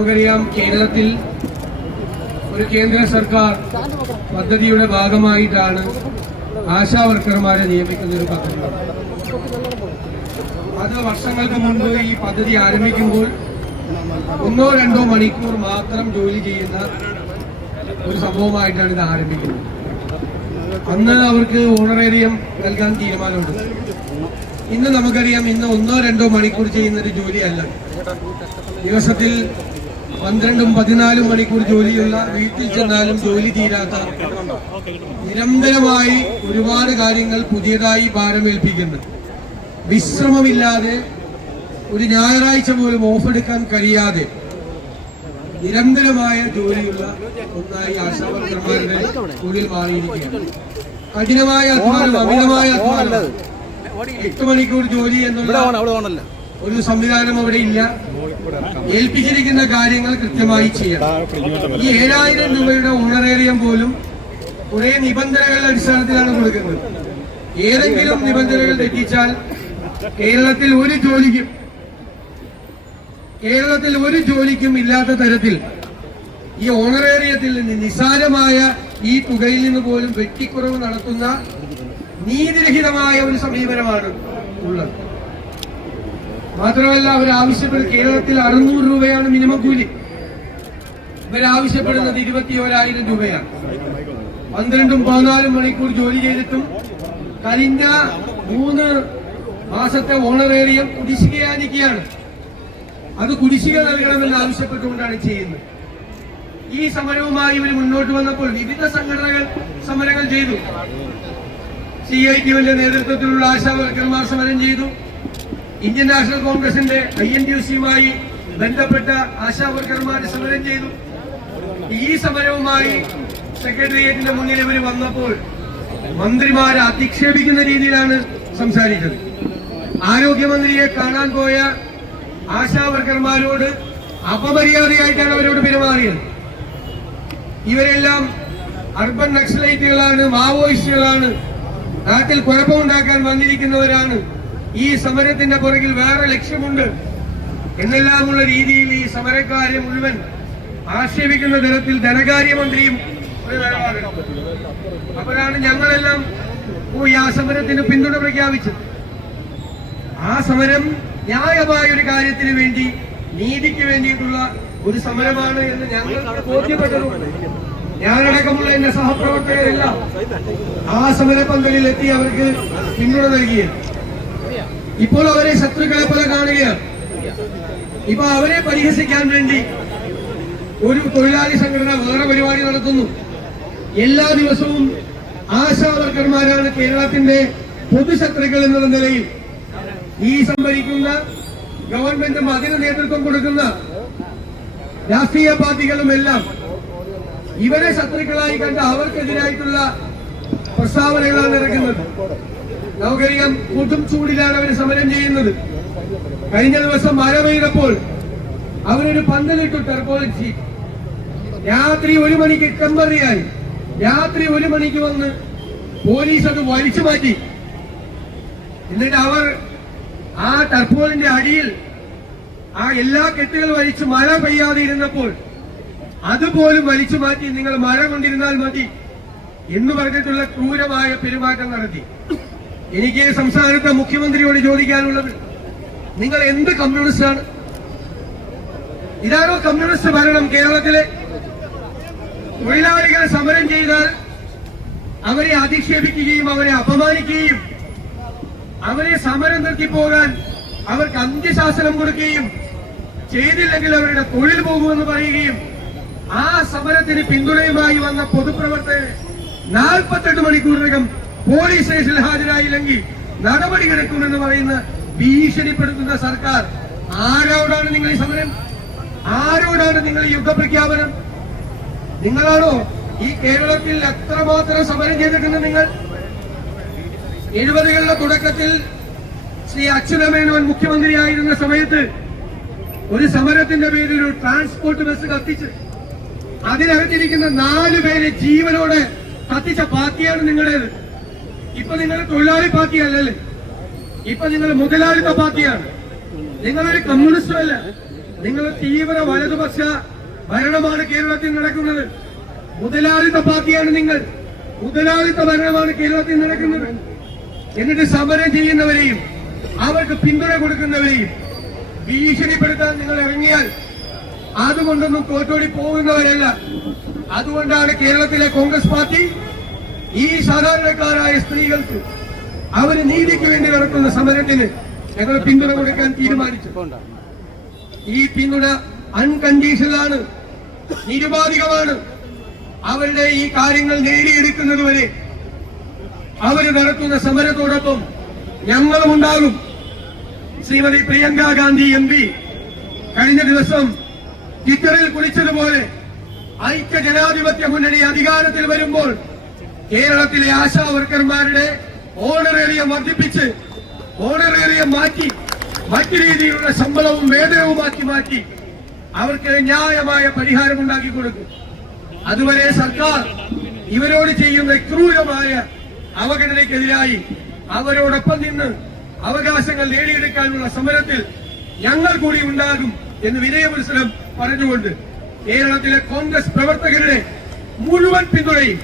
നമുക്കറിയാം കേരളത്തിൽ ഒരു കേന്ദ്ര സർക്കാർ പദ്ധതിയുടെ ഭാഗമായിട്ടാണ് ആശാ വർക്കർമാരെ നിയമിക്കുന്ന ഒരു പദ്ധതി. അത് വർഷങ്ങൾക്ക് മുൻപ് ഈ പദ്ധതി ആരംഭിക്കുമ്പോൾ ഒന്നോ രണ്ടോ മണിക്കൂർ മാത്രം ജോലി ചെയ്യുന്ന ഒരു സംഭവമായിട്ടാണ് ഇത് ആരംഭിക്കുന്നത്. അന്ന് അവർക്ക് ഓണറേറിയം നൽകാൻ തീരുമാനമുണ്ട്. ഇന്ന് നമുക്കറിയാം ഇന്ന് ഒന്നോ രണ്ടോ മണിക്കൂർ ചെയ്യുന്ന ഒരു ജോലിയല്ല. ദിവസത്തിൽ പന്ത്രണ്ടും പതിനാലും മണിക്കൂർ ജോലിയുള്ള വീട്ടിൽ ചെന്നാലും ജോലി തീരാത്ത നിരന്തരമായി ഒരുപാട് കാര്യങ്ങൾ പുതിയതായി ഭാരമേൽപ്പിക്കുന്നു. വിശ്രമമില്ലാതെ ഒരു ഞായറാഴ്ച പോലും ഓഫ് എടുക്കാൻ കഴിയാതെ നിരന്തരമായ ജോലിയുള്ള ഒന്നായി ആശാവർക്കർമാരുടെ തൊഴിൽ മാറിയിരിക്കുകയാണ്. കഠിനമായ അധ്വാനം അമിതമായ അധ്വാനം. എട്ട് മണിക്കൂർ ജോലി എന്നുള്ള ഒരു സംവിധാനം അവിടെ ഇല്ല. ഏൽപ്പിച്ചിരിക്കുന്ന കാര്യങ്ങൾ കൃത്യമായി ചെയ്യണം. ഈ ഏഴായിരം രൂപയുടെ ഓണറേറിയം പോലും കുറെ നിബന്ധനകളുടെ അടിസ്ഥാനത്തിലാണ് കൊടുക്കുന്നത്. ഏതെങ്കിലും നിബന്ധനകൾ തെറ്റിച്ചാൽ കേരളത്തിൽ ഒരു ജോലിക്കും കേരളത്തിൽ ഒരു ജോലിക്കും ഇല്ലാത്ത തരത്തിൽ ഈ ഓണറേറിയത്തിൽ നിന്ന് നിസാരമായ ഈ തുകയിൽ നിന്ന് പോലും വെട്ടിക്കുറവ് നടത്തുന്ന നീതിരഹിതമായ ഒരു സമീപനമാണ് ഉള്ളത്. മാത്രമല്ല അവർ ആവശ്യപ്പെടുന്ന കേരളത്തിൽ അറുന്നൂറ് രൂപയാണ് മിനിമം കൂലി. ഇവരാവശ്യപ്പെടുന്നത് ഇരുപത്തി ഒരായിരം രൂപയാണ്. പന്ത്രണ്ടും പതിനാലും മണിക്കൂർ ജോലി ചെയ്തിട്ടും കഴിഞ്ഞ മൂന്ന് മാസത്തെ ഓണറേറിയം കുടിശ്ശികയാനിക്കുകയാണ് അത് കുടിശ്ശിക നൽകണമെന്ന് ആവശ്യപ്പെട്ടുകൊണ്ടാണ് ചെയ്യുന്നത്. ഈ സമരവുമായി ഇവർ മുന്നോട്ട് വന്നപ്പോൾ വിവിധ സംഘടനകൾ സമരങ്ങൾ ചെയ്തു. സി ഐ ടിയുടെ നേതൃത്വത്തിലുള്ള ആശാവർക്കർമാർ സമരം ചെയ്തു. ഇന്ത്യൻ നാഷണൽ കോൺഗ്രസിന്റെ ഐ എൻ ഡി സിയുമായി ബന്ധപ്പെട്ട ആശാ വർക്കർമാർ സമരം ചെയ്തു. ഈ സമരവുമായി സെക്രട്ടേറിയറ്റിന്റെ മുന്നിൽ ഇവർ വന്നപ്പോൾ മന്ത്രിമാരെ അധിക്ഷേപിക്കുന്ന രീതിയിലാണ് സംസാരിച്ചത്. ആരോഗ്യമന്ത്രിയെ കാണാൻ പോയ ആശാ വർക്കർമാരോട് അപമര്യാദയായിട്ടാണ് അവരോട് പെരുമാറിയത്. ഇവരെല്ലാം അർബൻ നക്സലൈറ്റുകളാണ് മാവോയിസ്റ്റുകളാണ് നാട്ടിൽ കുഴപ്പമുണ്ടാക്കാൻ വന്നിരിക്കുന്നവരാണ്. ഈ സമരത്തിന്റെ പുറകിൽ വേറെ ലക്ഷ്യമുണ്ട്. എന്നെല്ലാമുള്ള രീതിയിൽ ഈ സമരക്കാരെ മുഴുവൻ ആക്ഷേപിക്കുന്ന തരത്തിൽ ധനകാര്യമന്ത്രിയും അപ്പോഴാണ് ഞങ്ങളെല്ലാം പോയി ആ സമരത്തിന് പിന്തുണ പ്രഖ്യാപിച്ചത്. ആ സമരം ന്യായമായ ഒരു കാര്യത്തിന് വേണ്ടി നീതിക്ക് വേണ്ടിയിട്ടുള്ള ഒരു സമരമാണ് എന്ന് ഞങ്ങൾ ബോധ്യപ്പെട്ടതുകൊണ്ട് ഞാനടക്കമുള്ള എന്റെ സഹപ്രവർത്തകരെല്ലാം ആ സമരപന്തലിൽ എത്തി അവർക്ക് പിന്തുണ നൽകിയത് ഇപ്പോൾ അവരെ ശത്രുക്കളെ പോലെ കാണുകയാണ്. ഇപ്പൊ അവരെ പരിഹസിക്കാൻ വേണ്ടി ഒരു തൊഴിലാളി സംഘടന വേറെ പരിപാടി നടത്തുന്നു. എല്ലാ ദിവസവും ആശാ വർക്കർമാരാണ് കേരളത്തിന്റെ പൊതുശത്രുക്കൾ എന്നുള്ള നിലയിൽ ഈ സംഭരിക്കുന്ന ഗവൺമെന്റും അതിന് നേതൃത്വം കൊടുക്കുന്ന രാഷ്ട്രീയ പാർട്ടികളുമെല്ലാം ഇവരെ ശത്രുക്കളായി കണ്ട് അവർക്കെതിരായിട്ടുള്ള പ്രസ്താവനകളാണ് ഇറക്കുന്നത് നമുക്കറിയാം കൂട്ടും ചൂടിലാണ് അവർ സമരം ചെയ്യുന്നത്. കഴിഞ്ഞ ദിവസം മഴ പെയ്തപ്പോൾ അവരൊരു പന്തലിട്ടു ഷീറ്റ് രാത്രി ഒരു മണിക്ക് ടെമ്പറിയായി രാത്രി ഒരു മണിക്ക് വന്ന് പോലീസ് അത് വലിച്ചു മാറ്റി. എന്നിട്ട് അവർ ആ ടെർപോളിന്റെ അടിയിൽ ആ എല്ലാ കെട്ടുകൾ വലിച്ച് മഴ പെയ്യാതെ ഇരുന്നപ്പോൾ അതുപോലും വലിച്ചു മാറ്റി. നിങ്ങൾ മഴ കൊണ്ടിരുന്നാൽ മതി. എന്ന് പറഞ്ഞിട്ടുള്ള ക്രൂരമായ പെരുമാറ്റം നടത്തി. എനിക്ക് സംസ്ഥാനത്തെ മുഖ്യമന്ത്രിയോട് ചോദിക്കാനുള്ളത് നിങ്ങൾ എന്ത് കമ്മ്യൂണിസ്റ്റാണ്? ഇതാണോ കമ്മ്യൂണിസ്റ്റ് ഭരണം കേരളത്തിലെ തൊഴിലാളികൾ സമരം ചെയ്താൽ അവരെ അധിക്ഷേപിക്കുകയും അവരെ അപമാനിക്കുകയും അവരെ സമരം നിർത്തിപ്പോകാൻ അവർക്ക് അന്ത്യശാസനം കൊടുക്കുകയും ചെയ്തില്ലെങ്കിൽ അവരുടെ തൊഴിൽ പോകുമെന്ന് പറയുകയും ആ സമരത്തിന് പിന്തുണയുമായി വന്ന പൊതുപ്രവർത്തകരെ നാൽപ്പത്തെട്ട് മണിക്കൂറിനകം പോലീസ് സ്റ്റേഷനിൽ ഹാജരായില്ലെങ്കിൽ നടപടിയെടുക്കുമെന്ന് പറയുന്ന ഭീഷണിപ്പെടുത്തുന്ന സർക്കാർ ആരോടാണ് നിങ്ങൾ ഈ സമരം? ആരോടാണ് നിങ്ങൾ യുദ്ധപ്രഖ്യാപനം? നിങ്ങളാണോ ഈ കേരളത്തിൽ എത്രമാത്രം സമരം ചെയ്തിട്ടുണ്ട് നിങ്ങൾ? എഴുപതുകളുടെ തുടക്കത്തിൽ ശ്രീ അച്യുതമേനോൻ മുഖ്യമന്ത്രിയായിരുന്ന സമയത്ത് ഒരു സമരത്തിന്റെ പേരിൽ ഒരു ട്രാൻസ്പോർട്ട് ബസ് കത്തിച്ച് അതിനകത്തിരിക്കുന്ന നാല് പേരെ ജീവനോടെ കത്തിച്ച പാർട്ടിയാണ് നിങ്ങളേത് ഇപ്പൊ നിങ്ങൾ തൊഴിലാളി പാർട്ടി അല്ലല്ലേ ഇപ്പൊ നിങ്ങൾ മുതലാളിത്ത പാർട്ടിയാണ്. നിങ്ങളൊരു കമ്മ്യൂണിസ്റ്റും അല്ല നിങ്ങൾ തീവ്ര വലതുപക്ഷ ഭരണമാണ് കേരളത്തിൽ നടക്കുന്നത്. മുതലാളിത്ത പാർട്ടിയാണ് നിങ്ങൾ. മുതലാളിത്ത ഭരണമാണ് കേരളത്തിൽ നടക്കുന്നത്. എന്നിട്ട് സമരം ചെയ്യുന്നവരെയും അവർക്ക് പിന്തുണ കൊടുക്കുന്നവരെയും ഭീഷണിപ്പെടുത്താൻ നിങ്ങൾ ഇറങ്ങിയാൽ അതുകൊണ്ടൊന്നും കോറ്റോടി പോകുന്നവരല്ല. അതുകൊണ്ടാണ് കേരളത്തിലെ കോൺഗ്രസ് പാർട്ടി ഈ സാധാരണക്കാരായ സ്ത്രീകൾക്ക് അവർ നീതിക്ക് വേണ്ടി നടക്കുന്ന സമരത്തിന് ഞങ്ങൾ പിന്തുണ കൊടുക്കാൻ തീരുമാനിച്ചു. ഈ പിന്തുണ അൺകണ്ടീഷണലാണ് നിരുപാധികമാണ്. അവരുടെ ഈ കാര്യങ്ങൾ നേടിയെടുക്കുന്നതുവരെ അവർ നടത്തുന്ന സമരത്തോടൊപ്പം ഞങ്ങളും ഉണ്ടാകും ശ്രീമതി പ്രിയങ്ക ഗാന്ധി എം പി കഴിഞ്ഞ ദിവസം ട്വിറ്ററിൽ കുറിച്ചതുപോലെ ഐക്യ ജനാധിപത്യ മുന്നണി അധികാരത്തിൽ വരുമ്പോൾ കേരളത്തിലെ ആശാ വർക്കർമാരുടെ ഓണറേറിയം വർദ്ധിപ്പിച്ച് ഓണറേറിയം മാറ്റി മറ്റു രീതിയിലുള്ള ശമ്പളവും വേതനവുമാക്കി മാറ്റി അവർക്ക് ന്യായമായ പരിഹാരം ഉണ്ടാക്കി കൊടുക്കും. അതുവരെ സർക്കാർ ഇവരോട് ചെയ്യുന്ന ക്രൂരമായ അവഗണനയ്ക്കെതിരായി അവരോടൊപ്പം നിന്ന് അവകാശങ്ങൾ നേടിയെടുക്കാനുള്ള സമരത്തിൽ ഞങ്ങൾ കൂടി ഉണ്ടാകും എന്ന് വിനയമത്സരം പറഞ്ഞുകൊണ്ട് കേരളത്തിലെ കോൺഗ്രസ് പ്രവർത്തകരുടെ മുഴുവൻ പിന്തുണയും